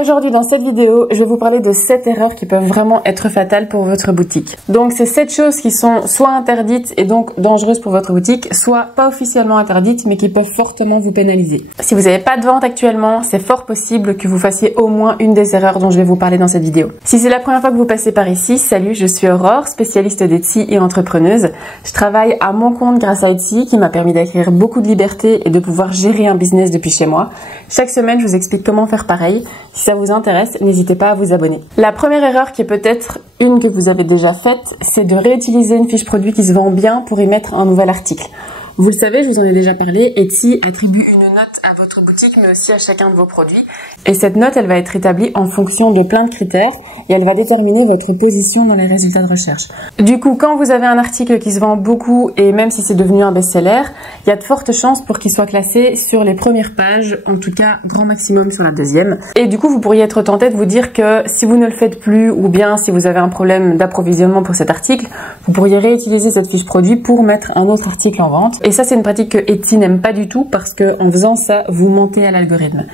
Aujourd'hui dans cette vidéo, je vais vous parler de 7 erreurs qui peuvent vraiment être fatales pour votre boutique. Donc c'est 7 choses qui sont soit interdites et donc dangereuses pour votre boutique, soit pas officiellement interdites mais qui peuvent fortement vous pénaliser. Si vous n'avez pas de vente actuellement, c'est fort possible que vous fassiez au moins une des erreurs dont je vais vous parler dans cette vidéo. Si c'est la première fois que vous passez par ici, salut, je suis Aurore, spécialiste d'Etsy et entrepreneuse. Je travaille à mon compte grâce à Etsy qui m'a permis d'acquérir beaucoup de liberté et de pouvoir gérer un business depuis chez moi. Chaque semaine, je vous explique comment faire pareil. Si ça vous intéresse, n'hésitez pas à vous abonner. La première erreur qui est peut-être une que vous avez déjà faite, c'est de réutiliser une fiche produit qui se vend bien pour y mettre un nouvel article. Vous le savez, je vous en ai déjà parlé, Etsy attribue une note à votre boutique mais aussi à chacun de vos produits. Et cette note, elle va être établie en fonction de plein de critères et elle va déterminer votre position dans les résultats de recherche. Du coup, quand vous avez un article qui se vend beaucoup et même si c'est devenu un best-seller, il y a de fortes chances pour qu'il soit classé sur les premières pages, en tout cas grand maximum sur la deuxième. Et du coup, vous pourriez être tenté de vous dire que si vous ne le faites plus ou bien si vous avez un problème d'approvisionnement pour cet article, vous pourriez réutiliser cette fiche produit pour mettre un autre article en vente. Et ça, c'est une pratique que Etsy n'aime pas du tout parce que en faisant ça, vous mentez à l'algorithme.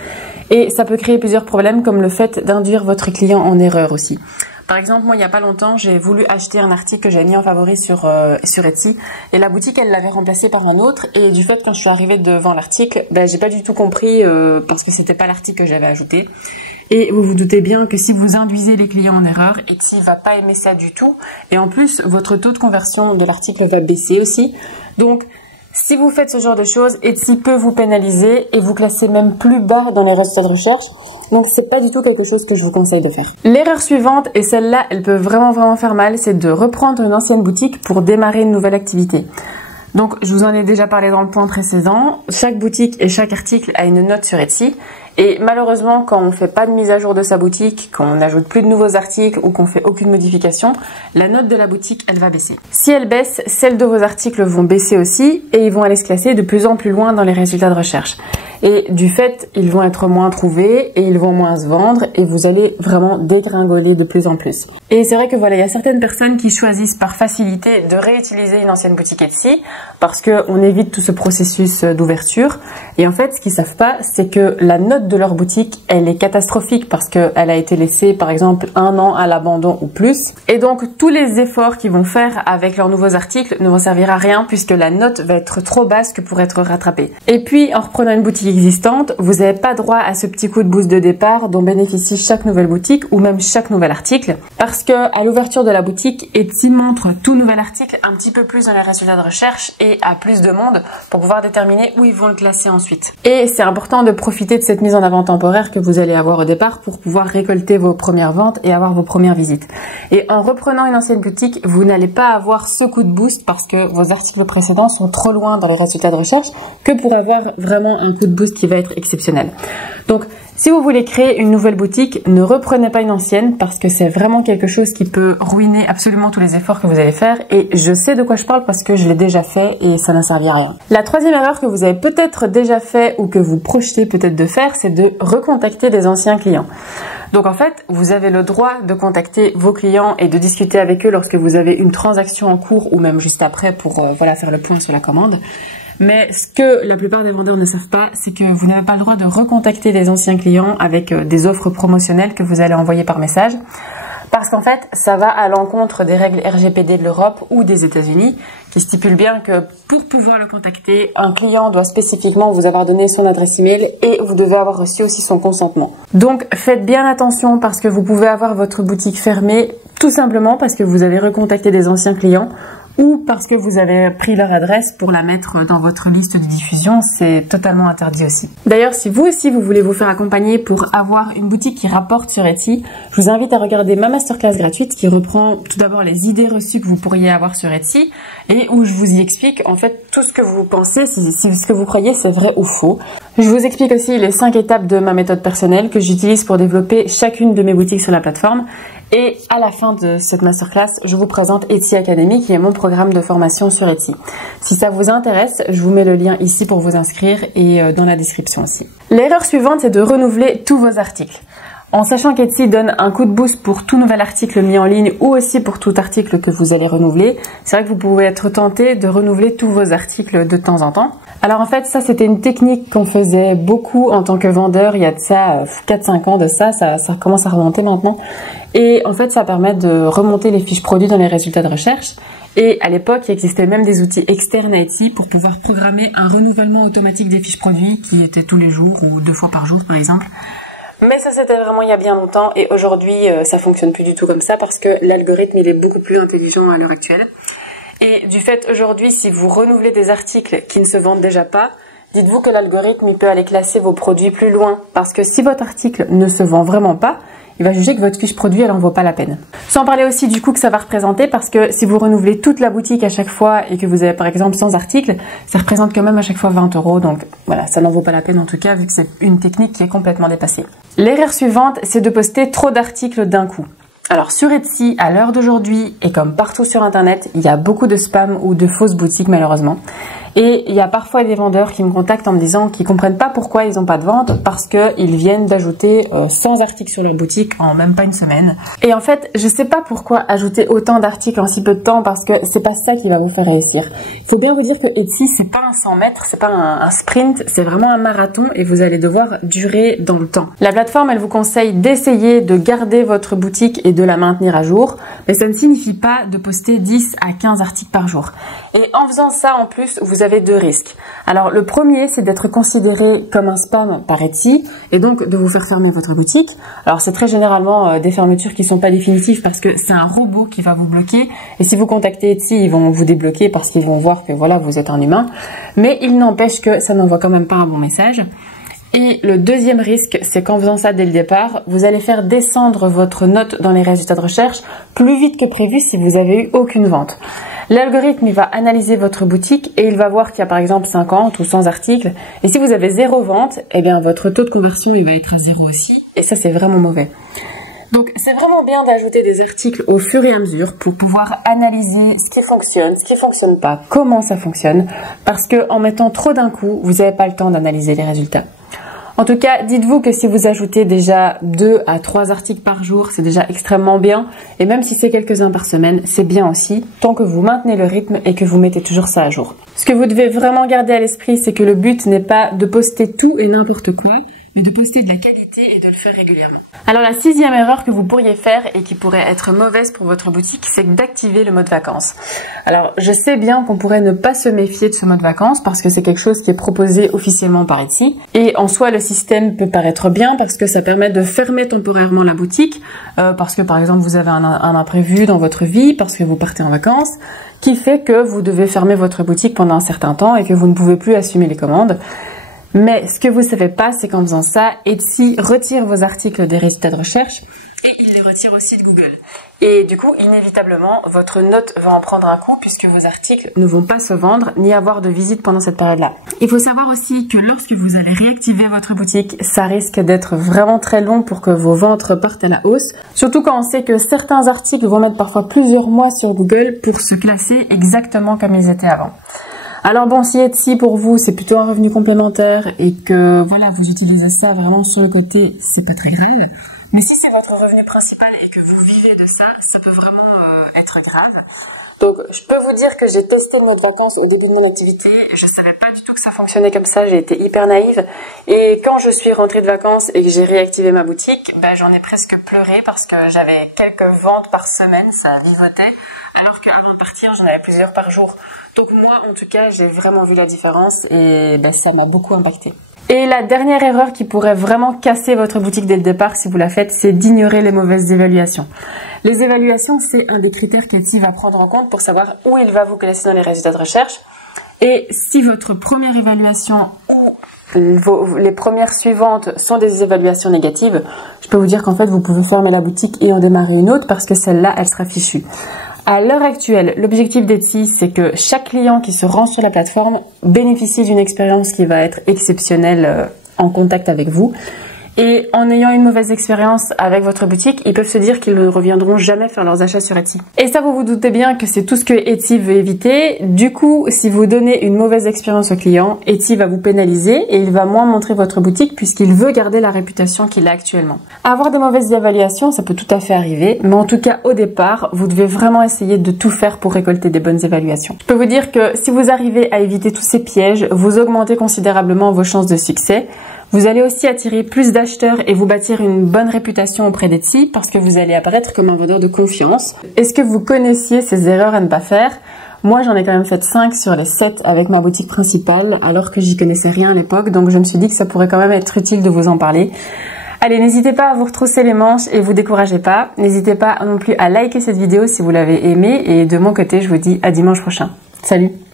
Et ça peut créer plusieurs problèmes comme le fait d'induire votre client en erreur aussi. Par exemple, moi, il n'y a pas longtemps, j'ai voulu acheter un article que j'avais mis en favori sur Etsy et la boutique, elle l'avait remplacé par un autre et du fait, quand je suis arrivée devant l'article, j'ai pas du tout compris parce que c'était pas l'article que j'avais ajouté. Et vous vous doutez bien que si vous induisez les clients en erreur, Etsy va pas aimer ça du tout. Et en plus, votre taux de conversion de l'article va baisser aussi. Donc, si vous faites ce genre de choses, Etsy peut vous pénaliser et vous classer même plus bas dans les résultats de recherche. Donc, c'est pas du tout quelque chose que je vous conseille de faire. L'erreur suivante, et celle-là, elle peut vraiment faire mal, c'est de reprendre une ancienne boutique pour démarrer une nouvelle activité. Donc, je vous en ai déjà parlé dans le point précédent. Chaque boutique et chaque article a une note sur Etsy. Et malheureusement, quand on ne fait pas de mise à jour de sa boutique, quand on n'ajoute plus de nouveaux articles ou qu'on ne fait aucune modification, la note de la boutique, elle va baisser. Si elle baisse, celles de vos articles vont baisser aussi et ils vont aller se classer de plus en plus loin dans les résultats de recherche. Et du fait, ils vont être moins trouvés et ils vont moins se vendre et vous allez vraiment dégringoler de plus en plus. Et c'est vrai que voilà, il y a certaines personnes qui choisissent par facilité de réutiliser une ancienne boutique Etsy parce qu'on évite tout ce processus d'ouverture. Et en fait, ce qu'ils savent pas, c'est que la note de leur boutique, elle est catastrophique parce qu'elle a été laissée par exemple 1 an à l'abandon ou plus. Et donc tous les efforts qu'ils vont faire avec leurs nouveaux articles ne vont servir à rien puisque la note va être trop basse que pour être rattrapée. Et puis en reprenant une boutique existante, vous n'avez pas droit à ce petit coup de boost de départ dont bénéficie chaque nouvelle boutique ou même chaque nouvel article parce que à l'ouverture de la boutique, Etsy montre tout nouvel article un petit peu plus dans les résultats de recherche et à plus de monde pour pouvoir déterminer où ils vont le classer ensuite. Et c'est important de profiter de cette mise en avant temporaire que vous allez avoir au départ pour pouvoir récolter vos premières ventes et avoir vos premières visites. Et en reprenant une ancienne boutique, vous n'allez pas avoir ce coup de boost parce que vos articles précédents sont trop loin dans les résultats de recherche que pour avoir vraiment un coup de boost qui va être exceptionnel. Donc, si vous voulez créer une nouvelle boutique, ne reprenez pas une ancienne parce que c'est vraiment quelque chose qui peut ruiner absolument tous les efforts que vous allez faire et je sais de quoi je parle parce que je l'ai déjà fait et ça n'a servi à rien. La troisième erreur que vous avez peut-être déjà fait ou que vous projetez peut-être de faire, c'est de recontacter des anciens clients. Donc en fait, vous avez le droit de contacter vos clients et de discuter avec eux lorsque vous avez une transaction en cours ou même juste après pour faire le point sur la commande. Mais ce que la plupart des vendeurs ne savent pas, c'est que vous n'avez pas le droit de recontacter des anciens clients avec des offres promotionnelles que vous allez envoyer par message. Parce qu'en fait, ça va à l'encontre des règles RGPD de l'Europe ou des États-Unis qui stipulent bien que pour pouvoir le contacter, un client doit spécifiquement vous avoir donné son adresse email et vous devez avoir reçu aussi son consentement. Donc faites bien attention parce que vous pouvez avoir votre boutique fermée tout simplement parce que vous avez recontacté des anciens clients ou parce que vous avez pris leur adresse pour la mettre dans votre liste de diffusion, c'est totalement interdit aussi. D'ailleurs, si vous aussi vous voulez vous faire accompagner pour avoir une boutique qui rapporte sur Etsy, je vous invite à regarder ma masterclass gratuite qui reprend tout d'abord les idées reçues que vous pourriez avoir sur Etsy et où je vous y explique en fait tout ce que vous pensez, si ce que vous croyez c'est vrai ou faux. Je vous explique aussi les 5 étapes de ma méthode personnelle que j'utilise pour développer chacune de mes boutiques sur la plateforme. Et à la fin de cette masterclass, je vous présente Etsy Academy qui est mon programme de formation sur Etsy. Si ça vous intéresse, je vous mets le lien ici pour vous inscrire et dans la description aussi. L'erreur suivante, c'est de renouveler tous vos articles. En sachant qu'Etsy donne un coup de boost pour tout nouvel article mis en ligne ou aussi pour tout article que vous allez renouveler, c'est vrai que vous pouvez être tenté de renouveler tous vos articles de temps en temps. Alors en fait, ça c'était une technique qu'on faisait beaucoup en tant que vendeur, il y a de ça 4-5 ans de ça commence à remonter maintenant. Et en fait, ça permet de remonter les fiches produits dans les résultats de recherche. Et à l'époque, il existait même des outils externes à Etsy pour pouvoir programmer un renouvellement automatique des fiches produits qui étaient tous les jours ou 2 fois par jour par exemple. Mais ça c'était vraiment il y a bien longtemps et aujourd'hui ça fonctionne plus du tout comme ça parce que l'algorithme il est beaucoup plus intelligent à l'heure actuelle. Et du fait aujourd'hui si vous renouvelez des articles qui ne se vendent déjà pas, dites-vous que l'algorithme il peut aller classer vos produits plus loin parce que si votre article ne se vend vraiment pas, il va juger que votre fiche produit elle en vaut pas la peine. Sans parler aussi du coût que ça va représenter parce que si vous renouvelez toute la boutique à chaque fois et que vous avez par exemple 100 articles, ça représente quand même à chaque fois 20 €. Donc voilà, ça n'en vaut pas la peine en tout cas vu que c'est une technique qui est complètement dépassée. L'erreur suivante, c'est de poster trop d'articles d'un coup. Alors sur Etsy, à l'heure d'aujourd'hui et comme partout sur internet, il y a beaucoup de spam ou de fausses boutiques malheureusement. Et il y a parfois des vendeurs qui me contactent en me disant qu'ils comprennent pas pourquoi ils n'ont pas de vente parce qu'ils viennent d'ajouter 100 articles sur leur boutique en même pas une semaine. Et en fait, je sais pas pourquoi ajouter autant d'articles en si peu de temps parce que c'est pas ça qui va vous faire réussir. Il faut bien vous dire que Etsy, c'est pas un 100 mètres, c'est pas un sprint, c'est vraiment un marathon et vous allez devoir durer dans le temps. La plateforme, elle vous conseille d'essayer de garder votre boutique et de la maintenir à jour, mais ça ne signifie pas de poster 10 à 15 articles par jour. Et en faisant ça, en plus, vous avez 2 risques. Alors, le premier, c'est d'être considéré comme un spam par Etsy et donc de vous faire fermer votre boutique. Alors, c'est très généralement des fermetures qui sont pas définitives parce que c'est un robot qui va vous bloquer. Et si vous contactez Etsy, ils vont vous débloquer parce qu'ils vont voir que voilà, vous êtes un humain. Mais il n'empêche que ça n'envoie quand même pas un bon message. Et le deuxième risque, c'est qu'en faisant ça dès le départ, vous allez faire descendre votre note dans les résultats de recherche plus vite que prévu si vous avez eu aucune vente. L'algorithme, il va analyser votre boutique et il va voir qu'il y a par exemple 50 ou 100 articles. Et si vous avez 0 vente, eh bien votre taux de conversion, il va être à 0 aussi. Et ça, c'est vraiment mauvais. Donc, c'est vraiment bien d'ajouter des articles au fur et à mesure pour pouvoir analyser ce qui fonctionne pas, comment ça fonctionne. Parce que en mettant trop d'un coup, vous n'avez pas le temps d'analyser les résultats. En tout cas, dites-vous que si vous ajoutez déjà 2 à 3 articles par jour, c'est déjà extrêmement bien. Et même si c'est quelques-uns par semaine, c'est bien aussi, tant que vous maintenez le rythme et que vous mettez toujours ça à jour. Ce que vous devez vraiment garder à l'esprit, c'est que le but n'est pas de poster tout et n'importe quoi, mais de poster de la qualité et de le faire régulièrement. Alors la 6e erreur que vous pourriez faire et qui pourrait être mauvaise pour votre boutique, c'est d'activer le mode vacances. Alors je sais bien qu'on pourrait ne pas se méfier de ce mode vacances parce que c'est quelque chose qui est proposé officiellement par Etsy. Et en soi le système peut paraître bien parce que ça permet de fermer temporairement la boutique, parce que par exemple vous avez un imprévu dans votre vie, parce que vous partez en vacances, qui fait que vous devez fermer votre boutique pendant un certain temps et que vous ne pouvez plus assumer les commandes. Mais ce que vous ne savez pas, c'est qu'en faisant ça, Etsy retire vos articles des résultats de recherche et il les retire aussi de Google. Et du coup, inévitablement, votre note va en prendre un coup puisque vos articles ne vont pas se vendre ni avoir de visite pendant cette période-là. Il faut savoir aussi que lorsque vous allez réactiver votre boutique, ça risque d'être vraiment très long pour que vos ventes repartent à la hausse. Surtout quand on sait que certains articles vont mettre parfois plusieurs mois sur Google pour se classer exactement comme ils étaient avant. Alors bon, si Etsy pour vous c'est plutôt un revenu complémentaire et que voilà vous utilisez ça vraiment sur le côté, c'est pas très grave. Mais si c'est votre revenu principal et que vous vivez de ça, ça peut vraiment être grave. Donc je peux vous dire que j'ai testé le mode vacances au début de mon activité, je savais pas du tout que ça fonctionnait comme ça, j'ai été hyper naïve. Et quand je suis rentrée de vacances et que j'ai réactivé ma boutique, j'en ai presque pleuré parce que j'avais quelques ventes par semaine, ça vivotait, alors qu'avant de partir j'en avais plusieurs par jour. Donc moi, en tout cas, j'ai vraiment vu la différence et ça m'a beaucoup impacté. Et la dernière erreur qui pourrait vraiment casser votre boutique dès le départ si vous la faites, c'est d'ignorer les mauvaises évaluations. Les évaluations, c'est un des critères qu'Etsy va prendre en compte pour savoir où il va vous classer dans les résultats de recherche. Et si votre première évaluation ou les premières suivantes sont des évaluations négatives, je peux vous dire qu'en fait, vous pouvez fermer la boutique et en démarrer une autre parce que celle-là, elle sera fichue. À l'heure actuelle, l'objectif d'Etsy, c'est que chaque client qui se rend sur la plateforme bénéficie d'une expérience qui va être exceptionnelle en contact avec vous. Et en ayant une mauvaise expérience avec votre boutique, ils peuvent se dire qu'ils ne reviendront jamais faire leurs achats sur Etsy. Et ça, vous vous doutez bien que c'est tout ce que Etsy veut éviter. Du coup, si vous donnez une mauvaise expérience au client, Etsy va vous pénaliser et il va moins montrer votre boutique puisqu'il veut garder la réputation qu'il a actuellement. Avoir de mauvaises évaluations, ça peut tout à fait arriver, mais en tout cas, au départ, vous devez vraiment essayer de tout faire pour récolter des bonnes évaluations. Je peux vous dire que si vous arrivez à éviter tous ces pièges, vous augmentez considérablement vos chances de succès. Vous allez aussi attirer plus d'acheteurs et vous bâtir une bonne réputation auprès d'Etsy parce que vous allez apparaître comme un vendeur de confiance. Est-ce que vous connaissiez ces erreurs à ne pas faire? Moi, j'en ai quand même fait 5 sur les 7 avec ma boutique principale alors que j'y connaissais rien à l'époque. Donc, je me suis dit que ça pourrait quand même être utile de vous en parler. Allez, n'hésitez pas à vous retrousser les manches et vous découragez pas. N'hésitez pas non plus à liker cette vidéo si vous l'avez aimée. Et de mon côté, je vous dis à dimanche prochain. Salut!